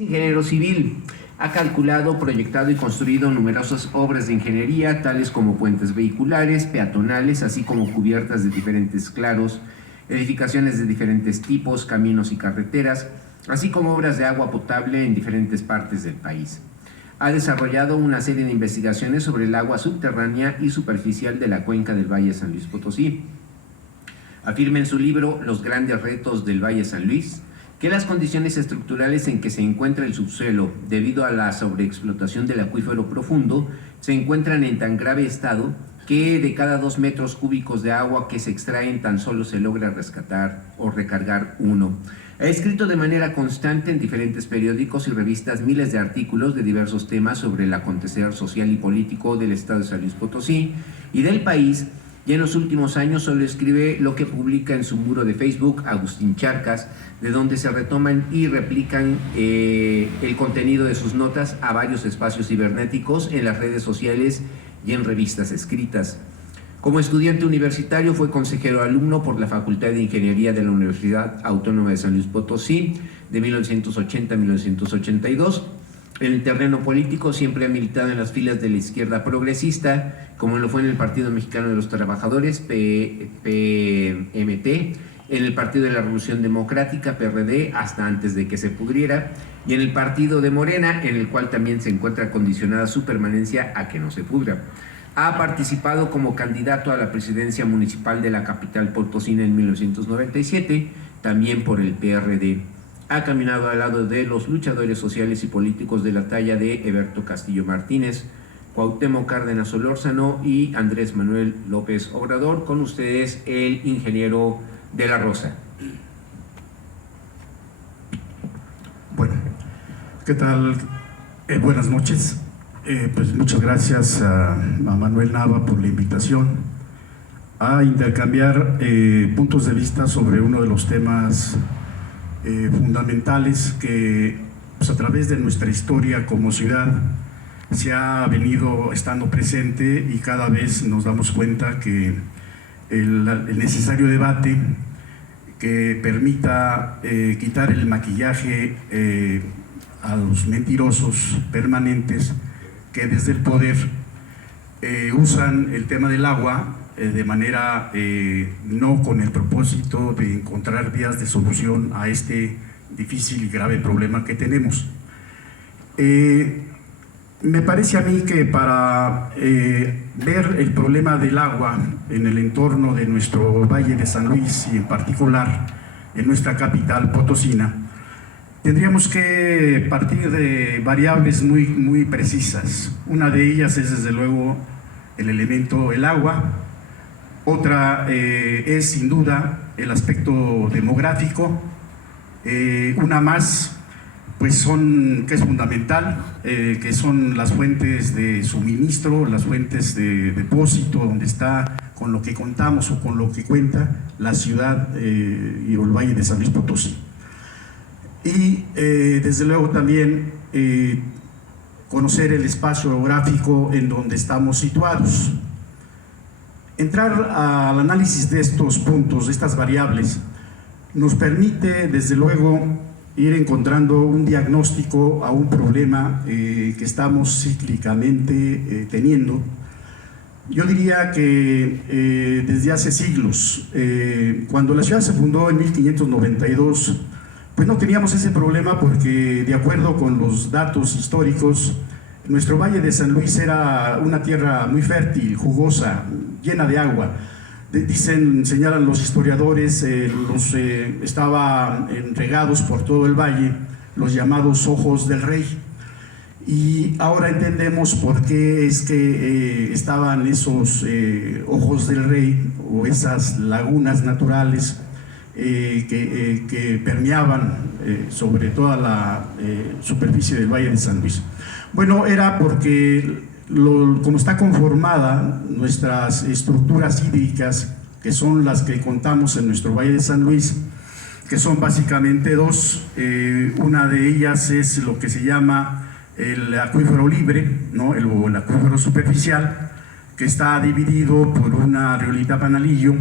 Ingeniero civil, ha calculado, proyectado y construido numerosas obras de ingeniería, tales como puentes vehiculares, peatonales, así como cubiertas de diferentes claros, edificaciones de diferentes tipos, caminos y carreteras, así como obras de agua potable en diferentes partes del país. Ha desarrollado una serie de investigaciones sobre el agua subterránea y superficial de la cuenca del Valle de San Luis Potosí. Afirma en su libro Los grandes retos del Valle de San Luis que las condiciones estructurales en que se encuentra el subsuelo debido a la sobreexplotación del acuífero profundo se encuentran en tan grave estado que de cada 2 metros cúbicos de agua que se extraen tan solo se logra rescatar o recargar uno. Ha escrito de manera constante en diferentes periódicos y revistas miles de artículos de diversos temas sobre el acontecer social y político del estado de San Luis Potosí y del país, y en los últimos años solo escribe lo que publica en su muro de Facebook, Agustín Charcas, de donde se retoman y replican el contenido de sus notas a varios espacios cibernéticos en las redes sociales y en revistas escritas. Como estudiante universitario fue consejero alumno por la Facultad de Ingeniería de la Universidad Autónoma de San Luis Potosí de 1980 a 1982. En el terreno político siempre ha militado en las filas de la izquierda progresista, como lo fue en el Partido Mexicano de los Trabajadores, PMT, en el Partido de la Revolución Democrática, PRD, hasta antes de que se pudriera, y en el Partido de Morena, en el cual también se encuentra condicionada su permanencia a que no se pudra. Ha participado como candidato a la presidencia municipal de la capital potosina en 1997, también por el PRD. Ha caminado al lado de los luchadores sociales y políticos de la talla de Eberto Castillo Martínez, Cuauhtémoc Cárdenas Solórzano y Andrés Manuel López Obrador. Con ustedes el ingeniero de la Rosa. Bueno, ¿qué tal? Buenas noches. Pues muchas gracias a Manuel Nava por la invitación a intercambiar puntos de vista sobre uno de los temas fundamentales que pues, a través de nuestra historia como ciudad se ha venido estando presente, y cada vez nos damos cuenta que el necesario debate que permita quitar el maquillaje a los mentirosos permanentes que desde el poder usan el tema del agua de manera no con el propósito de encontrar vías de solución a este difícil y grave problema que tenemos. Me parece a mí que para ver el problema del agua en el entorno de nuestro Valle de San Luis y en particular en nuestra capital potosina, tendríamos que partir de variables muy precisas. Una de ellas es desde luego el elemento el agua. Otra es sin duda el aspecto demográfico. Una más pues que es fundamental, que son las fuentes de suministro, las fuentes de depósito, donde está con lo que contamos o con lo que cuenta la ciudad y el Valle de San Luis Potosí. Y desde luego también conocer el espacio geográfico en donde estamos situados. Entrar al análisis de estos puntos, de estas variables, nos permite desde luego ir encontrando un diagnóstico a un problema que estamos cíclicamente teniendo. Yo diría que desde hace siglos, cuando la ciudad se fundó en 1592, pues no teníamos ese problema porque, de acuerdo con los datos históricos, nuestro Valle de San Luis era una tierra muy fértil, jugosa, llena de agua. Señalan los historiadores, estaban regados por todo el valle los llamados ojos del rey. Y ahora entendemos por qué es que estaban esos ojos del rey, o esas lagunas naturales que permeaban sobre toda la superficie del Valle de San Luis. Bueno, era porque como está conformada nuestras estructuras hídricas, que son las que contamos en nuestro Valle de San Luis, que son básicamente dos. Una de ellas es lo que se llama el acuífero libre, ¿no? el acuífero superficial, que está dividido por una riolita Panalillo,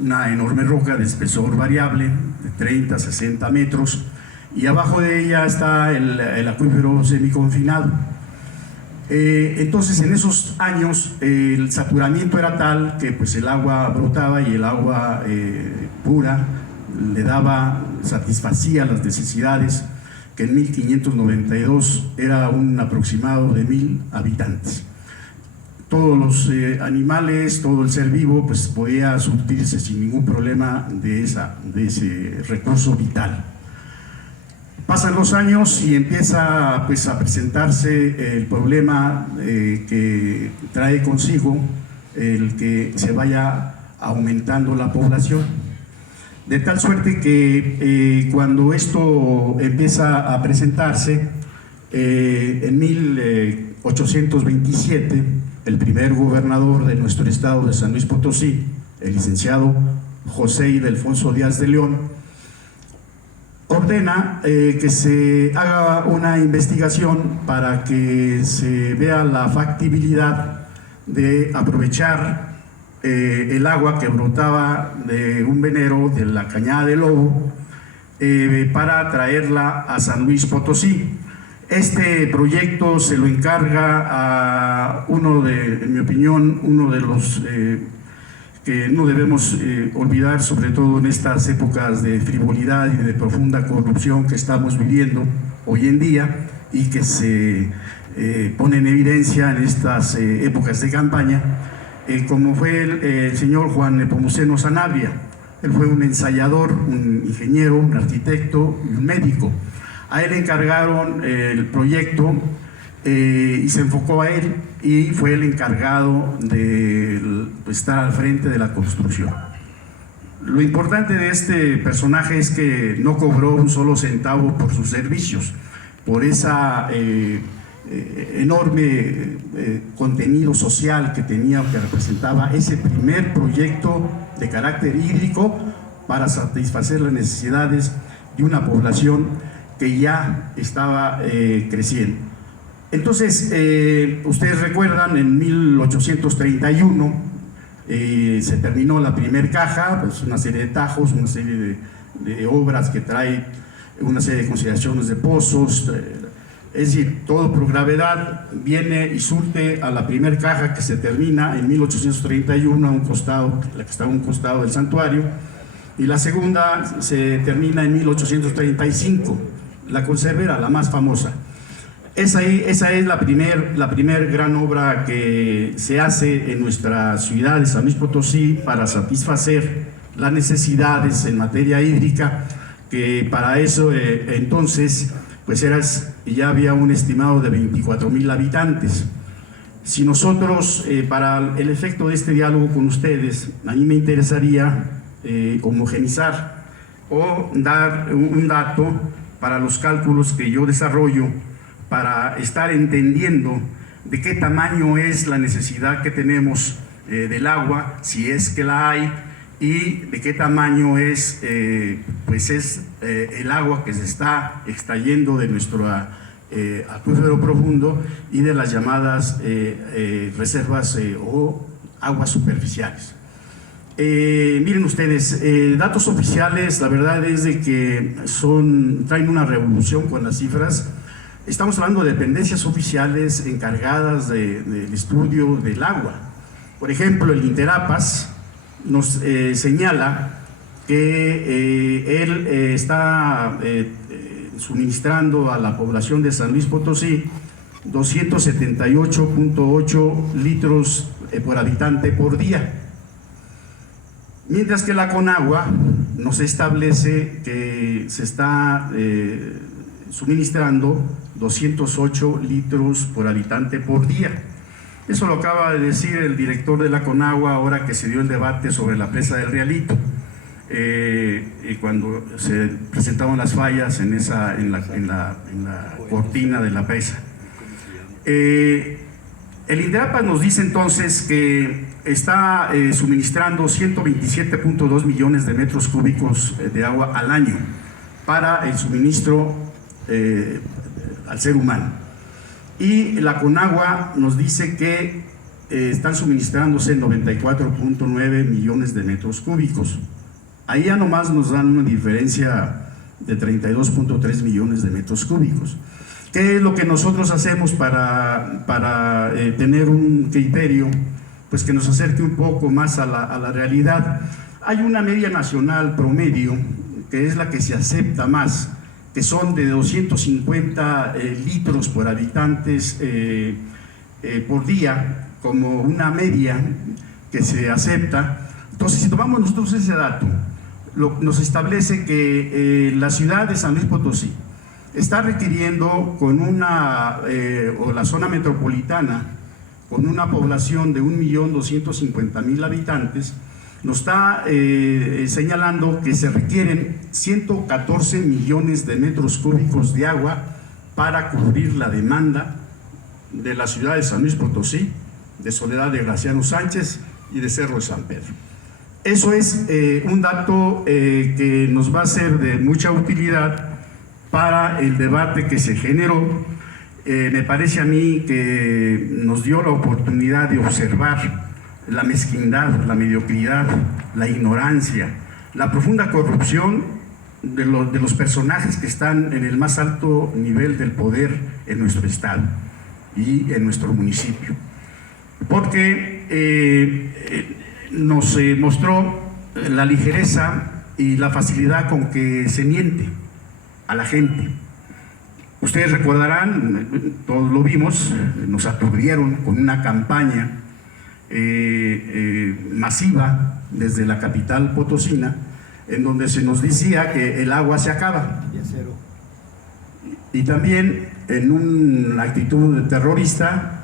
una enorme roca de espesor variable de 30 a 60 metros, y abajo de ella está el acuífero semiconfinado. Entonces en esos años el saturamiento era tal que pues el agua brotaba y el agua pura satisfacía las necesidades, que en 1592 era un aproximado de 1000 habitantes. Todos los animales, todo el ser vivo pues podía surtirse sin ningún problema de ese recurso vital. Pasan los años y empieza pues a presentarse el problema que trae consigo el que se vaya aumentando la población, de tal suerte que cuando esto empieza a presentarse en 1827 el primer gobernador de nuestro estado de San Luis Potosí, el licenciado José Ildefonso Díaz de León, ordena que se haga una investigación para que se vea la factibilidad de aprovechar el agua que brotaba de un venero de la Cañada del Lobo para traerla a San Luis Potosí. Este proyecto se lo encarga a en mi opinión, uno de los que no debemos olvidar, sobre todo en estas épocas de frivolidad y de profunda corrupción que estamos viviendo hoy en día y que se pone en evidencia en estas épocas de campaña, como fue el señor Juan Nepomuceno Sanabria. Él fue un ensayador, un ingeniero, un arquitecto y un médico. A él encargaron el proyecto y se enfocó a él, y fue el encargado de estar al frente de la construcción. Lo importante de este personaje es que no cobró un solo centavo por sus servicios, por esa enorme contenido social que tenía, que representaba ese primer proyecto de carácter hídrico para satisfacer las necesidades de una población que ya estaba creciendo. Entonces, ustedes recuerdan, en 1831 se terminó la primer caja, pues una serie de tajos, una serie de obras que trae una serie de consideraciones de pozos, es decir, todo por gravedad viene y surte a la primer caja, que se termina en 1831 a un costado, la que está a un costado del santuario, y la segunda se termina en 1835, la conservera, la más famosa. Esa es la primer gran obra que se hace en nuestra ciudad de San Luis Potosí para satisfacer las necesidades en materia hídrica, que para eso entonces pues ya había un estimado de 24,000 habitantes. Si nosotros, para el efecto de este diálogo con ustedes, a mí me interesaría homogenizar o dar un dato para los cálculos que yo desarrollo, para estar entendiendo de qué tamaño es la necesidad que tenemos del agua, si es que la hay, y de qué tamaño es el agua que se está extrayendo de nuestro acuífero profundo y de las llamadas reservas o aguas superficiales. Miren ustedes, datos oficiales, la verdad es de que traen una revolución con las cifras. Estamos hablando de dependencias oficiales encargadas del estudio del agua. Por ejemplo, el Interapas nos señala que él está suministrando a la población de San Luis Potosí 278.8 litros por habitante por día, mientras que la Conagua nos establece que se está suministrando 208 litros por habitante por día. Eso lo acaba de decir el director de la Conagua ahora que se dio el debate sobre la presa del Realito, cuando se presentaron las fallas en la cortina de la presa. El Interapas nos dice entonces que está suministrando 127.2 millones de metros cúbicos de agua al año para el suministro al ser humano, y la Conagua nos dice que están suministrándose 94.9 millones de metros cúbicos. Ahí ya nomás nos dan una diferencia de 32.3 millones de metros cúbicos. ¿Qué es lo que nosotros hacemos para tener un criterio pues, que nos acerque un poco más a la realidad? Hay una media nacional promedio, que es la que se acepta más, que son de 250 litros por habitantes por día, como una media que se acepta. Entonces, si tomamos nosotros ese dato, nos establece que la ciudad de San Luis Potosí está requiriendo con o la zona metropolitana, con una población de 1.250.000 habitantes, nos está señalando que se requieren 114 millones de metros cúbicos de agua para cubrir la demanda de la ciudad de San Luis Potosí, de Soledad de Graciano Sánchez y de Cerro de San Pedro. Eso es un dato que nos va a ser de mucha utilidad para el debate que se generó. Me parece a mí que nos dio la oportunidad de observar la mezquindad, la mediocridad, la ignorancia, la profunda corrupción de los personajes que están en el más alto nivel del poder en nuestro estado y en nuestro municipio. Porque nos mostró la ligereza y la facilidad con que se miente a la gente. Ustedes recordarán, todos lo vimos, nos aturdieron con una campaña masiva desde la capital potosina, en donde se nos decía que el agua se acaba. Y también en una actitud terrorista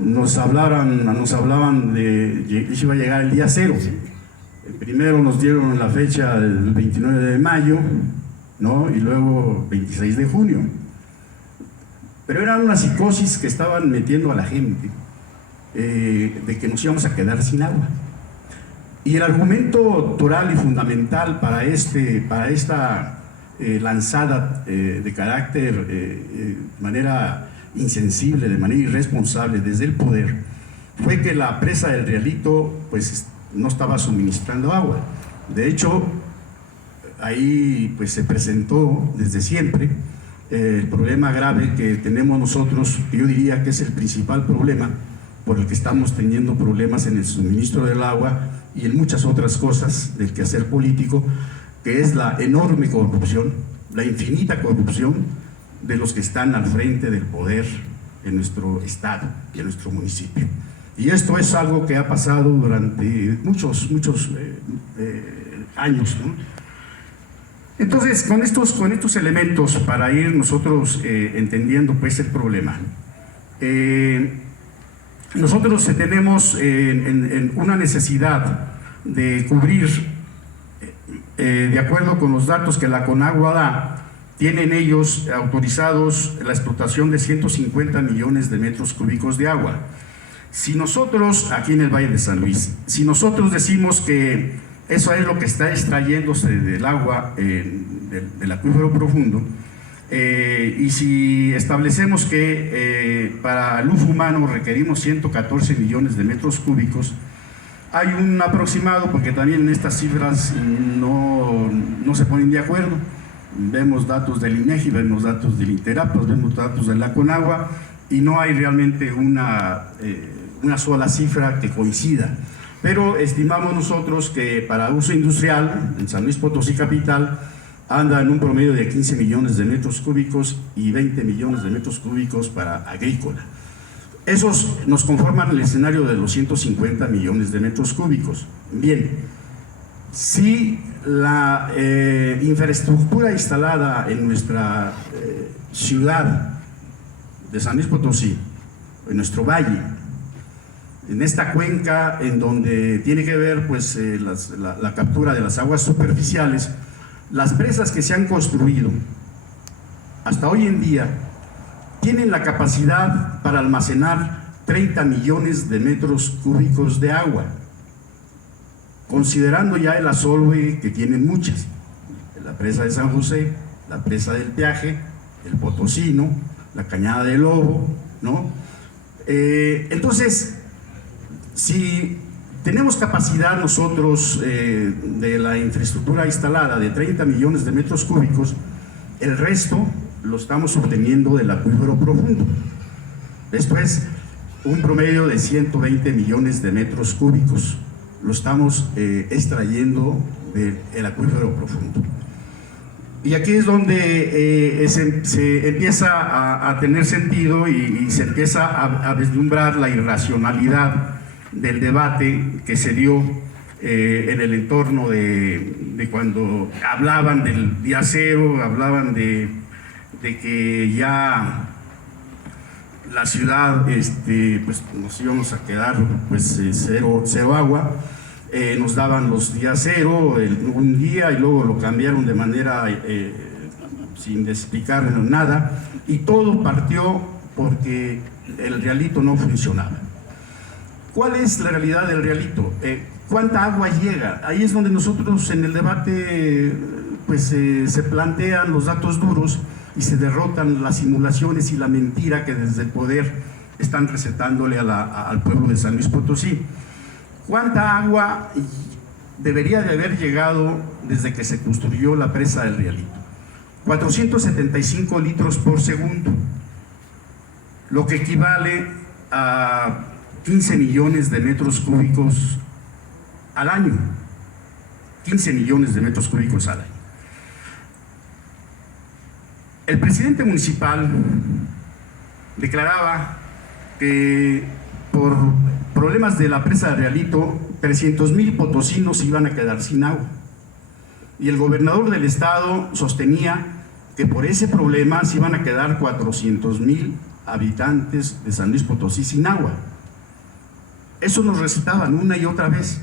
nos hablaban de que iba a llegar el día cero. Primero nos dieron la fecha del 29 de mayo, ¿no? Y luego 26 de junio. Pero era una psicosis que estaban metiendo a la gente, de que nos íbamos a quedar sin agua. Y el argumento toral y fundamental para esta lanzada de carácter de manera insensible, de manera irresponsable desde el poder, fue que la presa del Realito pues no estaba suministrando agua. De hecho, ahí pues se presentó desde siempre el problema grave que tenemos nosotros, que yo diría que es el principal problema por el que estamos teniendo problemas en el suministro del agua y en muchas otras cosas del quehacer político, que es la enorme corrupción, la infinita corrupción de los que están al frente del poder en nuestro estado y en nuestro municipio. Y esto es algo que ha pasado durante muchos años, ¿no? Entonces, con estos elementos, para ir nosotros entendiendo pues el problema, nosotros tenemos una necesidad de cubrir, de acuerdo con los datos que la Conagua da, tienen ellos autorizados la explotación de 150 millones de metros cúbicos de agua. Si nosotros, aquí en el Valle de San Luis, si nosotros decimos que eso es lo que está extrayéndose del agua del acuífero profundo, y si establecemos que para el uso humano requerimos 114 millones de metros cúbicos, hay un aproximado, porque también en estas cifras no se ponen de acuerdo. Vemos datos del INEGI, vemos datos del Interapas, vemos datos de la Conagua, y no hay realmente una sola cifra que coincida. Pero estimamos nosotros que para uso industrial, en San Luis Potosí capital, anda en un promedio de 15 millones de metros cúbicos y 20 millones de metros cúbicos para agrícola. Esos nos conforman el escenario de los 150 millones de metros cúbicos. Bien, si la infraestructura instalada en nuestra ciudad de San Luis Potosí, en nuestro valle, en esta cuenca en donde tiene que ver pues, la captura de las aguas superficiales, las presas que se han construido hasta hoy en día tienen la capacidad para almacenar 30 millones de metros cúbicos de agua, considerando ya el asolve que tienen muchas, la presa de San José, la presa del Peaje, el Potosino, la Cañada del Lobo, ¿no? Entonces, si tenemos capacidad nosotros de la infraestructura instalada de 30 millones de metros cúbicos, El resto lo estamos obteniendo del acuífero profundo. Esto es un promedio de 120 millones de metros cúbicos. Lo estamos extrayendo del acuífero profundo. Y aquí es donde se empieza a tener sentido y se empieza a vislumbrar la irracionalidad del debate que se dio en el entorno de cuando hablaban del día cero, hablaban de que ya la ciudad, pues nos íbamos a quedar pues cero agua. Nos daban los días cero un día y luego lo cambiaron de manera sin explicar nada, y todo partió porque el rialito no funcionaba. ¿Cuál es la realidad del rialito? ¿Cuánta agua llega? Ahí es donde nosotros en el debate pues se plantean los datos duros y se derrotan las simulaciones y la mentira que desde el poder están recetándole al pueblo de San Luis Potosí. ¿Cuánta agua debería de haber llegado desde que se construyó la presa del Rialito? 475 litros por segundo, lo que equivale a 15 millones de metros cúbicos al año. 15 millones de metros cúbicos al año. El presidente municipal declaraba que por problemas de la presa de Rialito, 300,000 potosinos iban a quedar sin agua. Y el gobernador del estado sostenía que por ese problema se iban a quedar 400,000 habitantes de San Luis Potosí sin agua. Eso nos recetaban una y otra vez.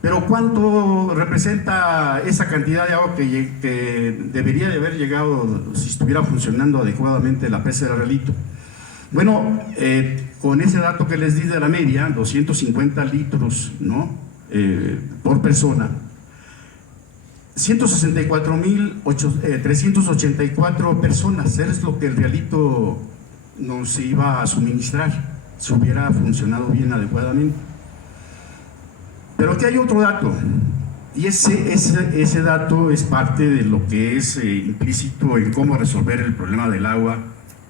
Pero ¿cuánto representa esa cantidad de agua que debería de haber llegado si estuviera funcionando adecuadamente la presa de Rialito? Bueno, con ese dato que les di de la media, 250 litros, ¿no? Por persona, 164,384 personas, es lo que el Rialito nos iba a suministrar si hubiera funcionado bien adecuadamente. Pero aquí hay otro dato, y ese dato es parte de lo que es implícito en cómo resolver el problema del agua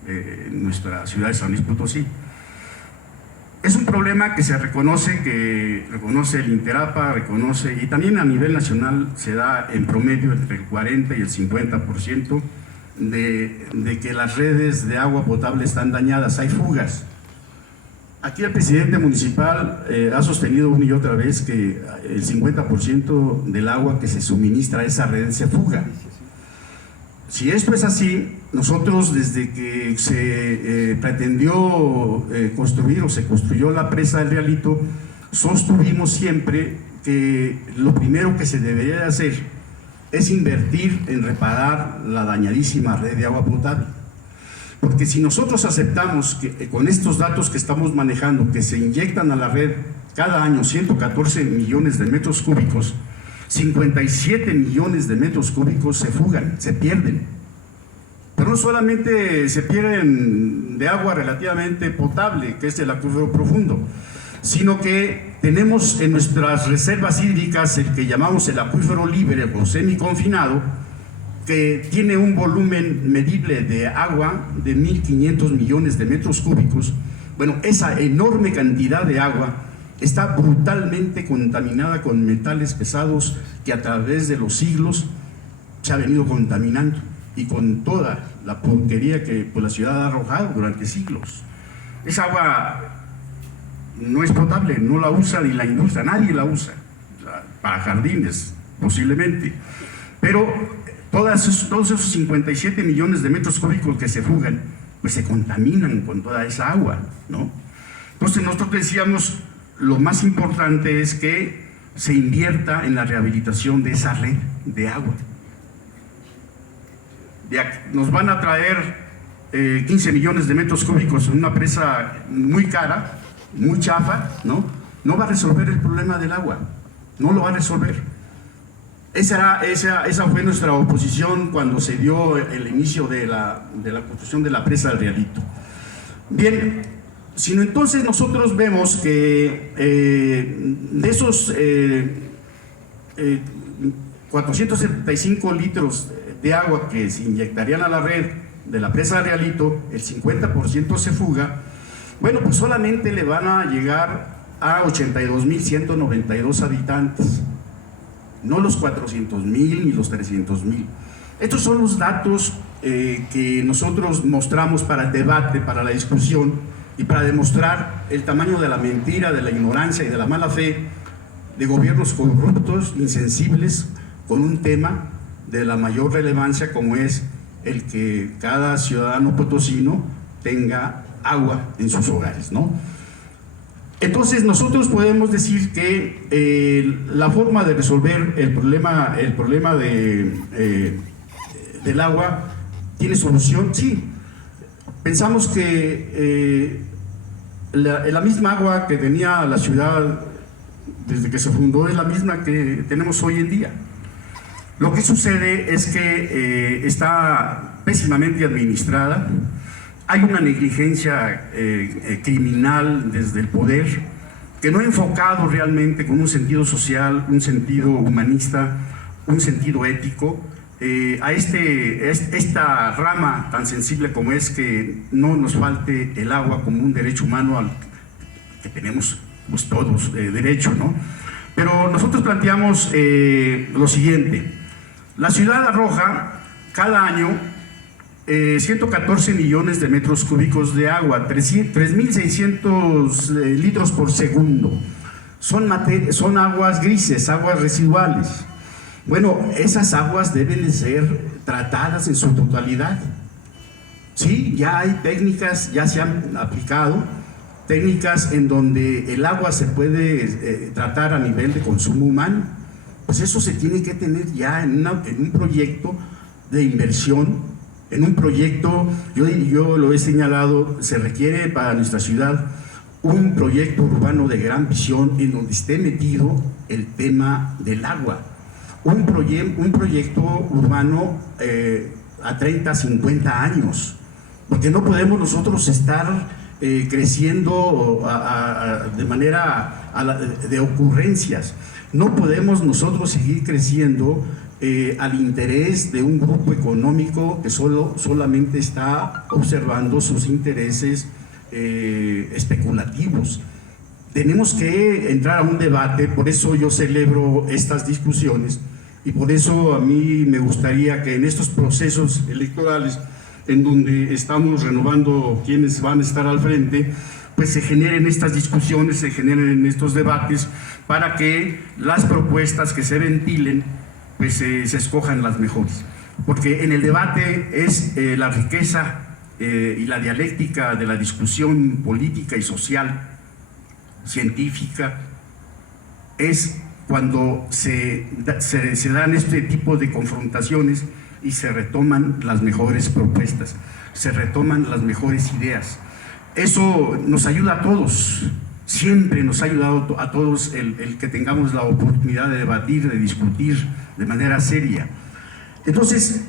en nuestra ciudad de San Luis Potosí. Es un problema que se reconoce, el Interapa, y también a nivel nacional se da en promedio entre el 40 y el 50% de que las redes de agua potable están dañadas, hay fugas. Aquí el presidente municipal ha sostenido una y otra vez que el 50% del agua que se suministra a esa red se fuga. Si esto es así, nosotros desde que se pretendió construir o se construyó la presa del Rialito, sostuvimos siempre que lo primero que se debería hacer es invertir en reparar la dañadísima red de agua potable. Porque si nosotros aceptamos que con estos datos que estamos manejando, que se inyectan a la red cada año 114 millones de metros cúbicos, 57 millones de metros cúbicos se fugan, se pierden. Pero no solamente se pierden de agua relativamente potable, que es el acuífero profundo, sino que tenemos en nuestras reservas hídricas el que llamamos el acuífero libre o semiconfinado, que tiene un volumen medible de agua de 1.500 millones de metros cúbicos. Bueno, esa enorme cantidad de agua está brutalmente contaminada con metales pesados que a través de los siglos se ha venido contaminando, y con toda la porquería que pues, la ciudad ha arrojado durante siglos. Esa agua no es potable, no la usa ni la industria, nadie la usa, para jardines posiblemente, pero todos esos 57 millones de metros cúbicos que se fugan, pues se contaminan con toda esa agua, ¿no? Entonces nosotros decíamos, lo más importante es que se invierta en la rehabilitación de esa red de agua. Nos van a traer 15 millones de metros cúbicos en una presa muy cara, muy chafa, ¿no? No va a resolver el problema del agua, no lo va a resolver. Esa fue nuestra oposición cuando se dio el inicio de la construcción de la presa del Rialito. Bien, sino entonces nosotros vemos que de esos 475 litros de agua que se inyectarían a la red de la presa de Realito, el 50% se fuga, bueno, pues solamente le van a llegar a 82.192 habitantes, no los 400.000 ni los 300.000. Estos son los datos que nosotros mostramos para el debate, para la discusión y para demostrar el tamaño de la mentira, de la ignorancia y de la mala fe de gobiernos corruptos, insensibles, con un tema de la mayor relevancia como es el que cada ciudadano potosino tenga agua en sus hogares, ¿no? Entonces nosotros podemos decir que la forma de resolver el problema del agua tiene solución, sí. Pensamos que la misma agua que tenía la ciudad desde que se fundó es la misma que tenemos hoy en día. Lo que sucede es que está pésimamente administrada, hay una negligencia criminal desde el poder que no ha enfocado realmente con un sentido social, un sentido humanista, un sentido ético a esta rama tan sensible como es que no nos falte el agua como un derecho humano al que tenemos pues todos derecho, ¿no? Pero nosotros planteamos lo siguiente: la ciudad arroja cada año 114 millones de metros cúbicos de agua, 3.600 litros por segundo. Son aguas grises, aguas residuales. Bueno, esas aguas deben de ser tratadas en su totalidad. Sí, ya hay técnicas, ya se han aplicado técnicas en donde el agua se puede tratar a nivel de consumo humano. Pues eso se tiene que tener ya en un proyecto de inversión. En un proyecto, yo lo he señalado, se requiere para nuestra ciudad un proyecto urbano de gran visión en donde esté metido el tema del agua. Un proyecto urbano a 30, 50 años, porque no podemos nosotros estar creciendo de manera de ocurrencias. No podemos nosotros seguir creciendo al interés de un grupo económico que solamente está observando sus intereses especulativos. Tenemos que entrar a un debate, por eso yo celebro estas discusiones y por eso a mí me gustaría que en estos procesos electorales en donde estamos renovando quienes van a estar al frente, pues se generen estas discusiones, se generen estos debates para que las propuestas que se ventilen pues se escojan las mejores, porque en el debate es la riqueza y la dialéctica de la discusión política y social, científica, es cuando se dan este tipo de confrontaciones y se retoman las mejores propuestas, se retoman las mejores ideas. Eso nos ayuda a todos. Siempre nos ha ayudado a todos el que tengamos la oportunidad de debatir, de discutir de manera seria. Entonces,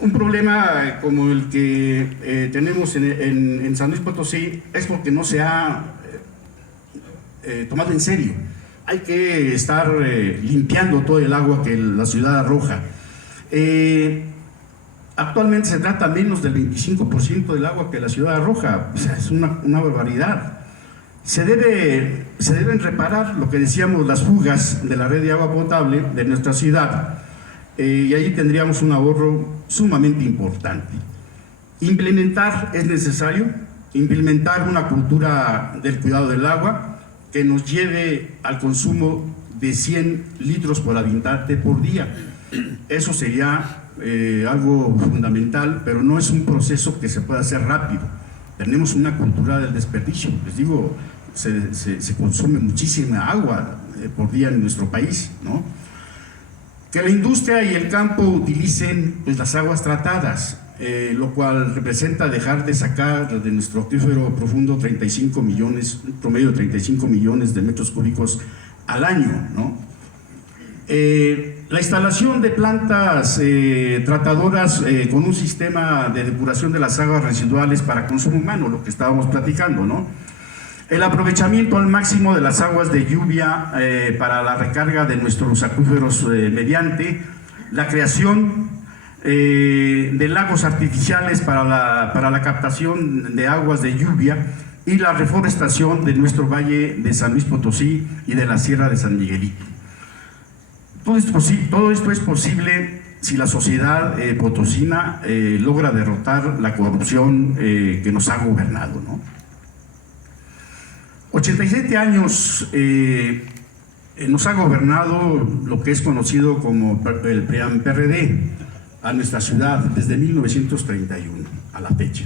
un problema como el que tenemos en San Luis Potosí es porque no se ha tomado en serio. Hay que estar limpiando todo el agua que la ciudad arroja. Actualmente se trata menos del 25% del agua que la ciudad arroja. O sea, es una barbaridad. Se deben reparar lo que decíamos, las fugas de la red de agua potable de nuestra ciudad, y ahí tendríamos un ahorro sumamente importante. Es necesario implementar una cultura del cuidado del agua que nos lleve al consumo de 100 litros por habitante por día. Eso sería algo fundamental, pero no es un proceso que se pueda hacer rápido. Tenemos una cultura del desperdicio, les digo, se consume muchísima agua por día en nuestro país, ¿no? Que la industria y el campo utilicen pues, las aguas tratadas, lo cual representa dejar de sacar de nuestro acuífero profundo 35 millones, un promedio de 35 millones de metros cúbicos al año, ¿no? La instalación de plantas tratadoras con un sistema de depuración de las aguas residuales para consumo humano, lo que estábamos platicando, ¿no? El aprovechamiento al máximo de las aguas de lluvia para la recarga de nuestros acuíferos mediante la creación de lagos artificiales para la captación de aguas de lluvia y la reforestación de nuestro valle de San Luis Potosí y de la Sierra de San Miguelito. Todo esto es posible si la sociedad potosina logra derrotar la corrupción que nos ha gobernado, ¿no? 87 años nos ha gobernado lo que es conocido como el PRI-PRD a nuestra ciudad desde 1931 a la fecha.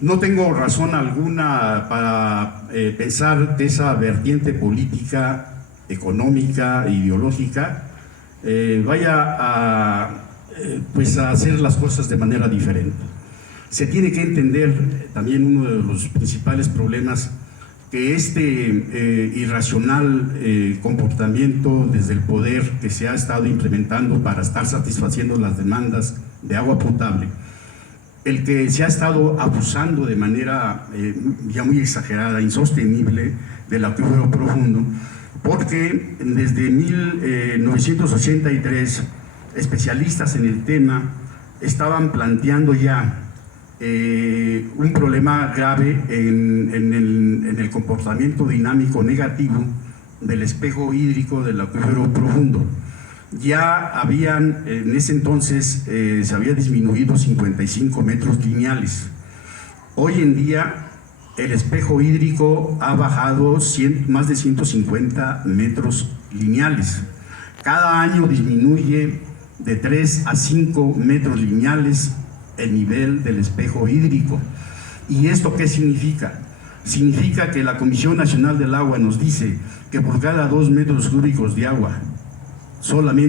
No tengo razón alguna para pensar que esa vertiente política, económica e ideológica vaya a hacer las cosas de manera diferente. Se tiene que entender también uno de los principales problemas, que este irracional comportamiento desde el poder que se ha estado implementando para estar satisfaciendo las demandas de agua potable, el que se ha estado abusando de manera ya muy exagerada, insostenible, del acuífero profundo, porque desde 1983 especialistas en el tema estaban planteando ya un problema grave en el comportamiento dinámico negativo del espejo hídrico del acuífero profundo. Ya habían, en ese entonces, se había disminuido 55 metros lineales. Hoy en día, el espejo hídrico ha bajado más de 150 metros lineales. Cada año disminuye de 3 a 5 metros lineales el nivel del espejo hídrico. ¿Y esto qué significa? Significa que la Comisión Nacional del Agua nos dice que por cada 2 metros cúbicos de agua solamente